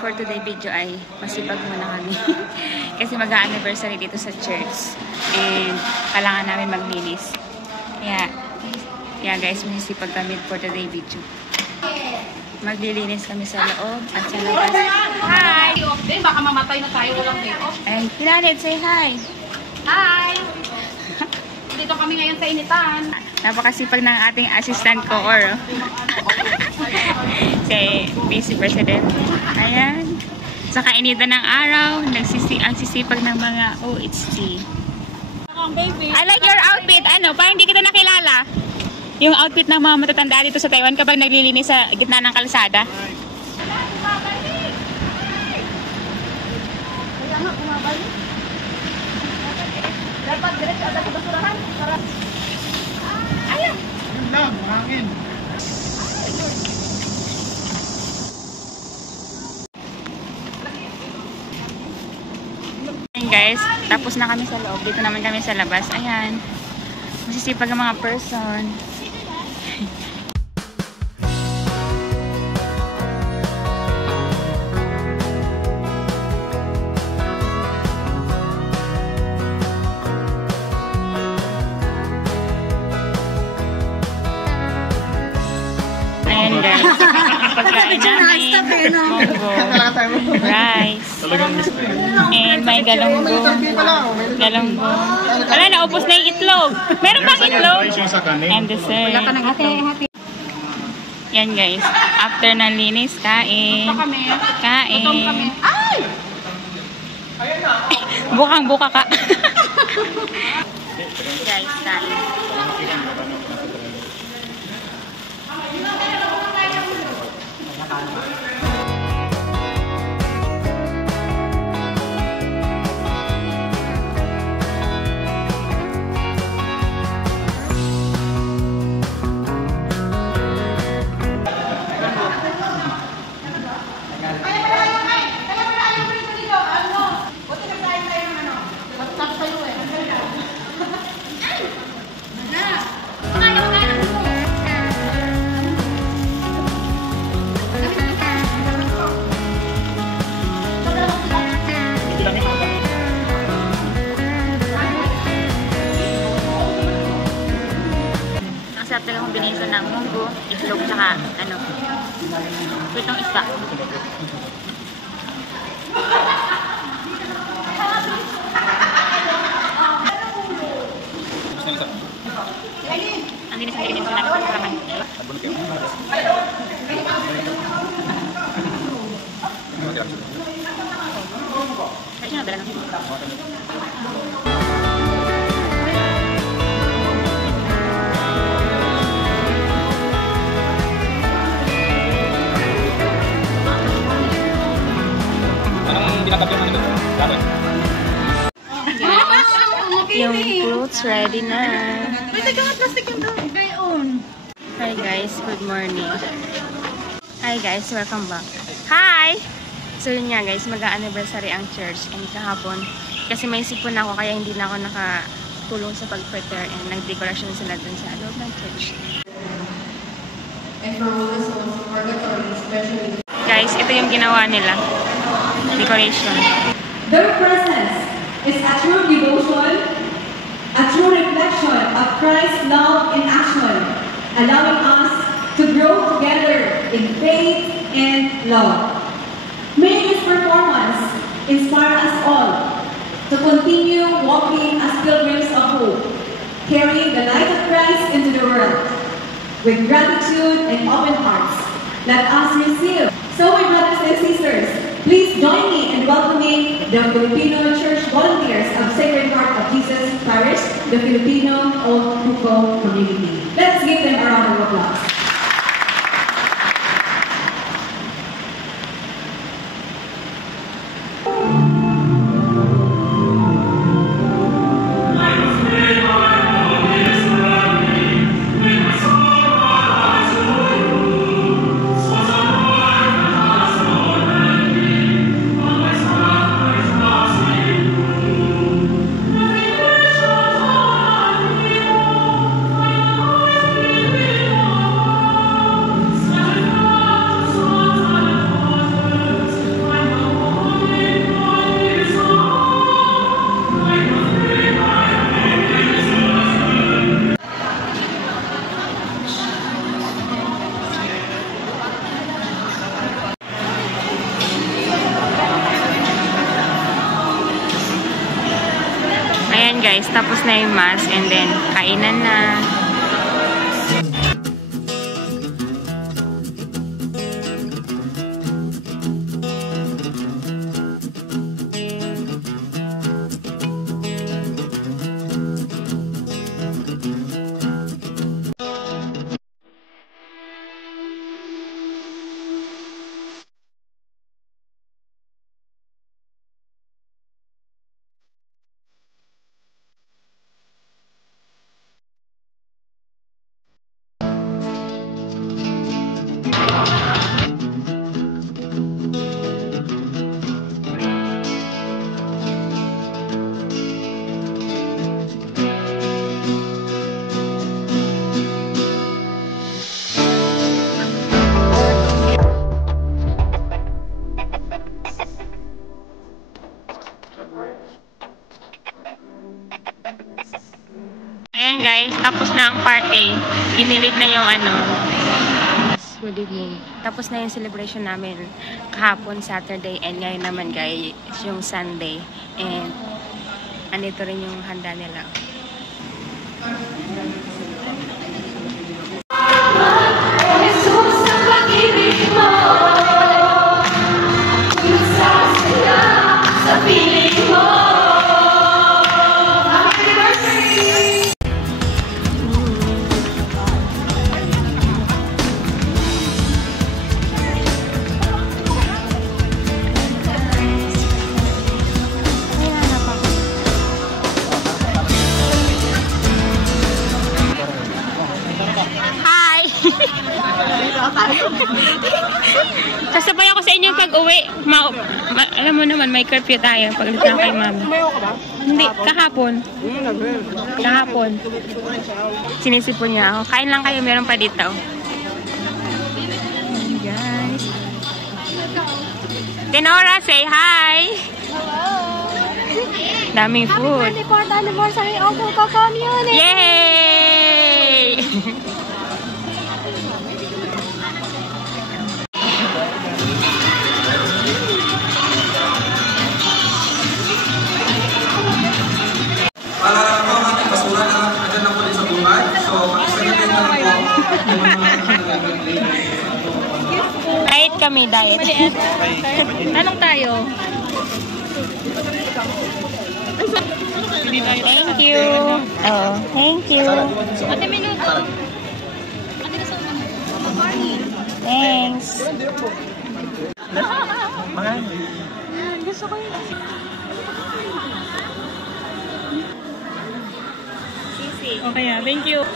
for today video ay masipag muna kami. Kasi mag-anniversary dito sa church. And kailangan namin maglinis. Kaya, yeah guys, masipag kami for today video. Maglilinis kami sa loob at sa labas. Hi! Baka mamatay na tayo, walang day off. Ay, Pilanet, say hi! Hi! Dito kami ngayon sa initan. Napakasipag ng ating assistant ko, or si Vice President. Ayan. Sa kainitan ng araw, ang sisipag ng mga OHT. I like your outfit. Ano, parang hindi kita nakilala. Yung outfit ng mga matatanda dito sa Taiwan kapag naglilinis sa gitna ng kalsada. Kaya nga, bumabalik. Dapat diretso agad sa basurahan. Para... Ayan! Yun lang, hangin. Ayan guys, tapos na kami sa loob. Dito naman kami sa labas. Ayan. Masisipag ang mga person. Ayan guys. Pagkain namin. Munggo. Rice. And may galunggo. Galunggo. Wala, naubos na yung itlog. Meron bang itlog? And dessert. Yan guys. After ng linis, kain. Kain. Ay! Bukang-buka ka. Guys, kain. Masarap talaga kombinasyon ng munggo, itlog, tsaka ano, itong isda. Ang dinis namin sa namin sa laman. Kasi na dala na. Yung fruits ready na. May tagang plastic yung doon. Hi guys, good morning. Hi guys, welcome back. Hi! So yun nga guys, mag-anniversary ang church and kahapon. Kasi may sipon ako kaya hindi na ako nakatulong sa pag-prepare and nag-decoration sila dun sa loob ng church. Guys, ito yung ginawa nila. Decoration. Their presence is a true devotion, a true reflection of Christ's love in action, allowing us to grow together in faith and love. May this performance inspire us all to continue walking as pilgrims of hope, carrying the light of Christ into the world. With gratitude and open hearts, let us receive. So my brothers and sisters, please join me in welcoming the Filipino Church volunteers of Sacred Heart of Jesus Parish, the Filipino Old Hugo community. Let's give them a round of applause. guys, tapos na yung mass and then kainan na. Ayan guys, tapos na ang party. Ginilig na yung ano. Good evening. Tapos na yung celebration namin kahapon Saturday and ngayon naman guys yung Sunday. And andito rin yung handa nila. Kasabay ako sa inyong pag-uwi. Alam mo naman, may curfew tayo. Pag-alis na kay mama. Tumayo ka ba? Hindi, kahapon. Kahapon. Sinisipon niya ako. Kain lang kayo, meron pa dito. Ayan, guys. Tenora, say hi! Daming food. Happy 24th anniversary of Buka Community! Yay! Para po ang ating basura na andyan lang po din sa bungad. So, pag-isagatin na lang po. Diet kami, diet. Tanong tayo. Thank you. Oh, thank you. Ate minuto. Ate na sa Thanks. Gusto ko yun. Okay, thank you.